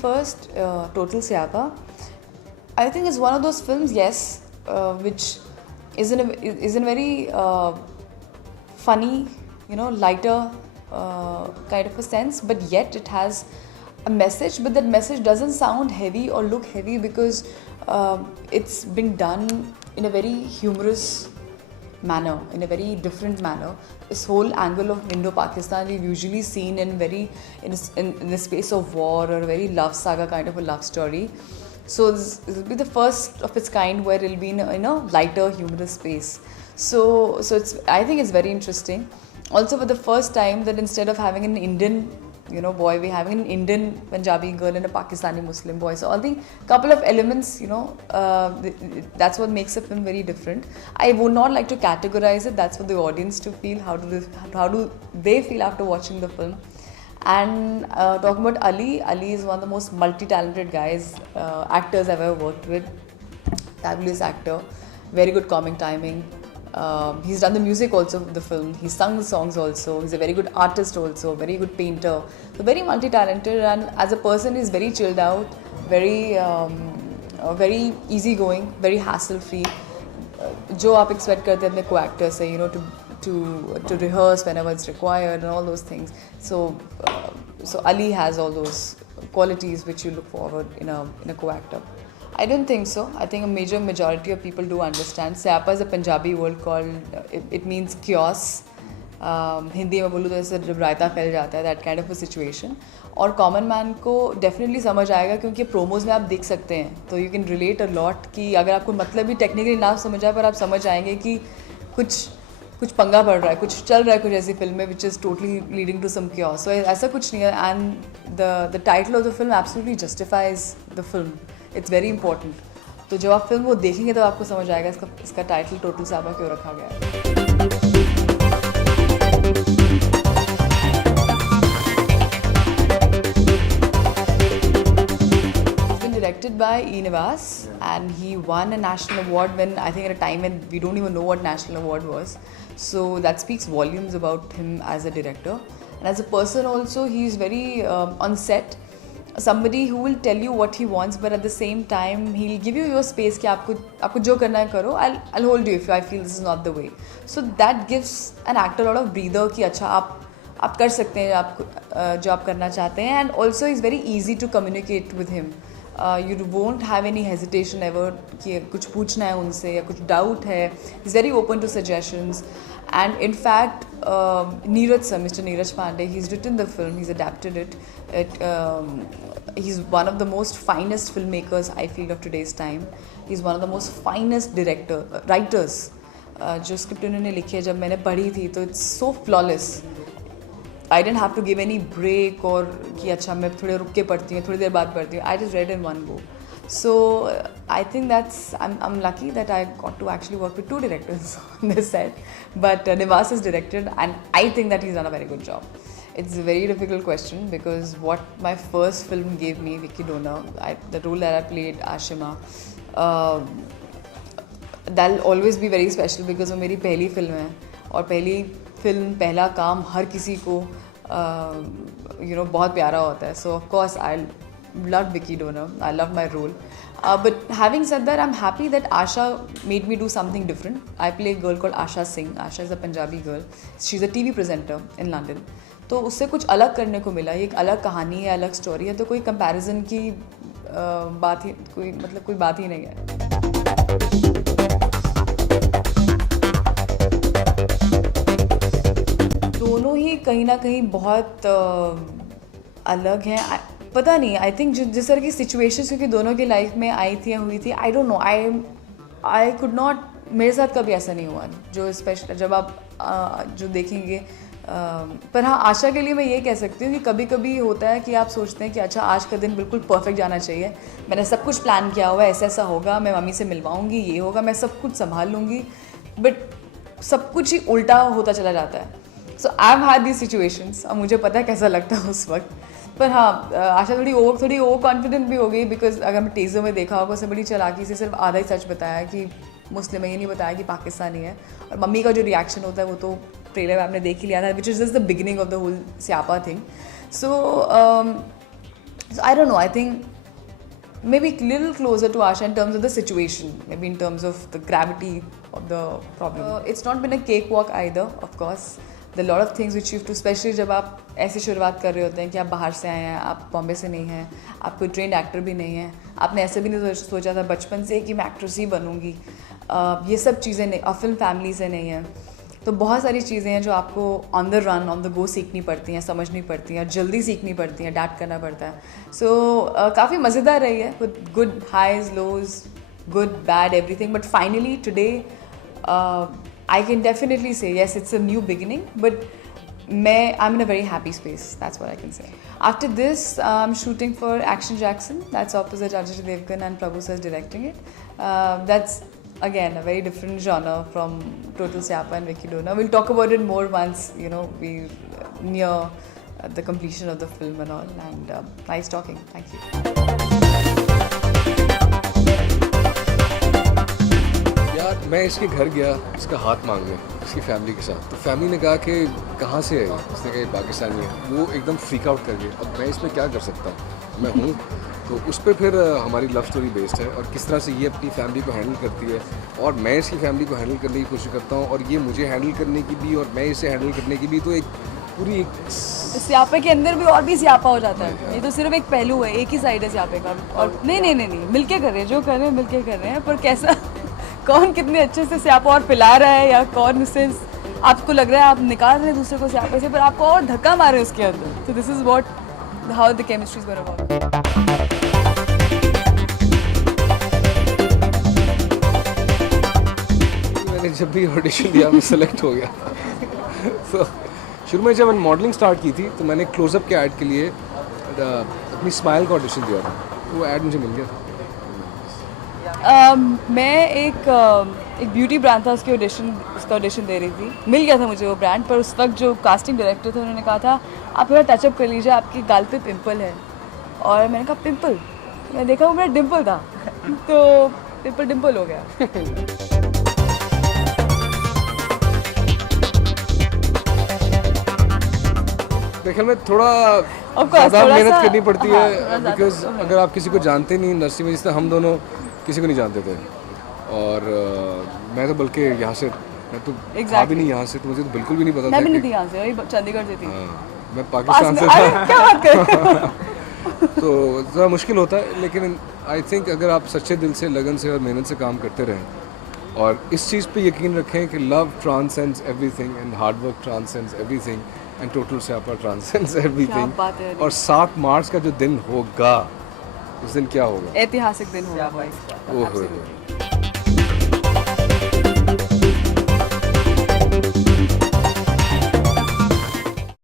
first, Total Siapa, I think it's one of those films, yes, which is in a very funny, lighter kind of a sense, but yet it has a message. But that message doesn't sound heavy or look heavy because it's been done in a very humorous manner, in a very different manner. This whole angle of Indo-Pakistan we've usually seen in the space of war or a very love saga kind of a love story. So this will be the first of its kind where it'll be in a lighter, humorous space. So I think it's very interesting. Also, for the first time, that instead of having an Indian, boy, we're having an Indian Punjabi girl and a Pakistani Muslim boy. So I think couple of elements, that's what makes a film very different. I would not like to categorize it. That's for the audience to feel. How do they feel after watching the film? And talking about Ali is one of the most multi-talented actors I've ever worked with. Fabulous actor, very good comic timing. He's done the music also for the film. He's sung the songs also. He's a very good artist also, very good painter. So very multi-talented, and as a person he's very chilled out, very easygoing, very hassle-free. जो आप expect करते हैं अपने co-actor से, to rehearse whenever it's required and all those things. So Ali has all those qualities which you look forward in a co-actor. I don't think so. I think a majority of people do understand. Siapa is a Punjabi word called, it means chaos. Hindi में बोलूँ तो ऐसे जब रायता फैल जाता है, that kind of a situation. और common man को डेफिनेटली समझ आएगा क्योंकि प्रोमोज में आप देख सकते हैं, तो you can relate a lot कि अगर आपको मतलब भी टेक्निकली ना समझ आए पर आप समझ आएंगे कि कुछ पंगा पड़ रहा है, कुछ चल रहा है, कुछ ऐसी फिल्म में which is totally leading to some chaos. So ऐसा कुछ नहीं है. And the title of the film absolutely justifies the film. It's very important. तो जब आप फिल्म वो देखेंगे तो आपको समझ आएगा इसका टाइटल टोटल सियापा क्यों रखा गया है. Directed by E. Nivas, and he won a national award I think at a time when we don't even know what national award was. So that speaks volumes about him as a director. And as a person also, he's very on set, somebody who will tell you what he wants, but at the same time he'll give you your space कि आपको जो करना है करो. I'll hold you if I feel this is not the way. So that gives an actor a lot of breather कि अच्छा आप कर सकते हैं जो आप करना चाहते हैं. And also he's very easy to communicate with him. You won't have any hesitation ever कि कुछ पूछना है उनसे या कुछ doubt है. He's very open to suggestions. And in fact, Mr. Neeraj Pandey, he's written the film, he's adapted it. He's one of the most finest filmmakers, I feel, of today's time. He's one of the most finest writers. जो script उन्होंने लिखी है जब मैंने पढ़ी थी तो it's so flawless. I didn't have to give any break or कि अच्छा मैं थोड़े रुक के पढ़ती हूँ, थोड़ी देर बाद पढ़ती हूँ. I just read in one go. So I think I'm lucky that I got to actually work with two directors on this set. But Nivas has directed, and I think that he's done a very good job. It's a very difficult question because what my first film gave me, Vicky Donor, the role that I played, Ashima, that'll always be very special because वो मेरी पहली film है और पहली film पहला काम हर किसी को बहुत प्यारा होता है. So of course I loved Vicky Donor. I loved my role. But having said that, I'm happy that Asha made me do something different. I play a girl called Asha Singh. Asha is a Punjabi girl. She's a TV presenter in London. तो उससे कुछ अलग करने को मिला. ये एक अलग कहानी है, अलग स्टोरी है, तो कोई कंपैरिजन की कोई बात ही नहीं है. दोनों ही कहीं ना कहीं बहुत अलग हैं. पता नहीं, आई थिंक जिस तरह की सिचुएशंस क्योंकि दोनों की लाइफ में आई थी या हुई थी, I don't know, I could not, मेरे साथ कभी ऐसा नहीं हुआ जो स्पेशल जब आप जो देखेंगे. पर हाँ, आशा के लिए मैं ये कह सकती हूँ कि कभी कभी होता है कि आप सोचते हैं कि अच्छा आज का दिन बिल्कुल परफेक्ट जाना चाहिए, मैंने सब कुछ प्लान किया हुआ है, ऐसा होगा, मैं मम्मी से मिलवाऊँगी, ये होगा, मैं सब कुछ संभाल लूँगी, बट सब कुछ ही उल्टा होता चला जाता है. So I have had these situations. अब मुझे पता है कैसा लगता है उस वक्त. पर हाँ, आशा थोड़ी ओवर कॉन्फिडेंट भी हो गई बिकॉज अगर मैं टीजर में देखा होगा, उससे बड़ी चालाकी से सिर्फ आधा ही सच बताया कि मुस्लिम है, ये नहीं बताया कि पाकिस्तानी है. और मम्मी का जो रिएक्शन होता है वो तो ट्रेलर में आपने देख ही लिया था, which is just the beginning of the whole syapa thing. So So I don't know. I think maybe a little closer to Asha in terms of the situation, maybe in terms of the gravity of the problem. It's not been a cakewalk either, of course. There are a lot of things which you have to, especially जब आप ऐसे शुरुआत कर रहे होते हैं कि आप बाहर से आए हैं, आप बॉम्बे से नहीं हैं, आप कोई ट्रेंड एक्टर भी नहीं हैं, आपने ऐसे भी नहीं सोचा था बचपन से कि मैं एक्ट्रेस ही बनूंगी, ये सब चीज़ें नहीं, और फिल्म फैमिली से नहीं है, तो बहुत सारी चीज़ें हैं जो आपको on the run on the go सीखनी पड़ती हैं, समझनी पड़ती हैं, और जल्दी सीखनी पड़ती हैं, अडैप्ट करना पड़ता है. सो काफ़ी मज़ेदार रही है, with good highs lows, good bad everything, but finally today I can definitely say yes, it's a new beginning, but I'm in a very happy space. That's what I can say. After this, I'm shooting for Action Jackson. That's opposite Ajay Devgan and Prabhu sir directing it. That's again a very different genre from Total Siapa and Vicky Dona. We'll talk about it more once we're near the completion of the film and all. And nice talking. Thank you. यार मैं इसके घर गया इसका हाथ मांगने इसकी family के साथ, तो फैमिली ने कहा कि कहाँ से है, इसने कहा पाकिस्तानी है. वो एकदम फ्रीक आउट कर गए. अब मैं इसमें क्या कर सकता हूँ, मैं हूँ. तो उस पर फिर हमारी लव स्टोरी बेस्ड है, और किस तरह से ये अपनी फैमिली को हैंडल करती है और मैं इसकी फैमिली को हैंडल करने की कोशिश करता हूँ, और ये मुझे हैंडल करने की भी और मैं इसे हैंडल करने की भी. तो एक पूरी स्यापे के अंदर भी और भी स्यापा हो जाता है. ये तो सिर्फ एक पहलू है, एक ही साइड है स्यापे का. और नहीं मिलके कर रहे हैं, जो कर रहे हैं मिलके कर रहे हैं, पर कैसा कौन कितने अच्छे से स्यापा और पिला रहा है, या कौन उससे आपको लग रहा है आप निकाल रहे हैं दूसरे को स्यापे से, पर आपको और धक्का मारे उसके अंदर. तो this is what how the chemistry is gonna work. मैंने जब भी ऑडिशन दिया मैं सेलेक्ट हो गया. तो शुरू में जब मैंने मॉडलिंग स्टार्ट की थी तो मैंने क्लोजअप के ऐड के लिए अपनी स्माइल का ऑडिशन दिया था, तो वो ऐड मुझे मिल गया था. मैं एक ब्यूटी ब्रांड था, उसका ऑडिशन दे रही थी. मिल गया था मुझे वो ब्रांड, पर उस वक्त जो कास्टिंग डायरेक्टर थे उन्होंने कहा था आप थोड़ा टचअप कर लीजिए, आपकी गाल पे पिंपल है. और मैंने कहा पिंपल, मैं देखा वो मेरा डिम्पल था, तो पिंपल डिम्पल हो गया. देखिए में थोड़ा ज़्यादा मेहनत करनी पड़ती है, बिकॉज अगर आप किसी को जानते नहीं इंडस्ट्री में, जिससे हम दोनों किसी को नहीं जानते थे, और मैं तो बल्कि यहाँ से मैं तो था भी नहीं यहाँ से, तो मुझे तो बिल्कुल भी नहीं पता था. मैं भी नहीं थी यहाँ से, वही चंडीगढ़ से थी. मैं पाकिस्तान से था. क्या बात कर तो ज़रा मुश्किल होता है, लेकिन आई थिंक अगर आप सच्चे दिल से, लगन से और मेहनत से काम करते रहें और इस चीज़ पे यकीन रखें कि love transcends everything and hard work transcends everything and total स्यापा ट्रांसेंड्स एवरीथिंग. और 7 मार्च का जो दिन होगा, उस दिन क्या होगा? ऐतिहासिक दिन होगा. ओह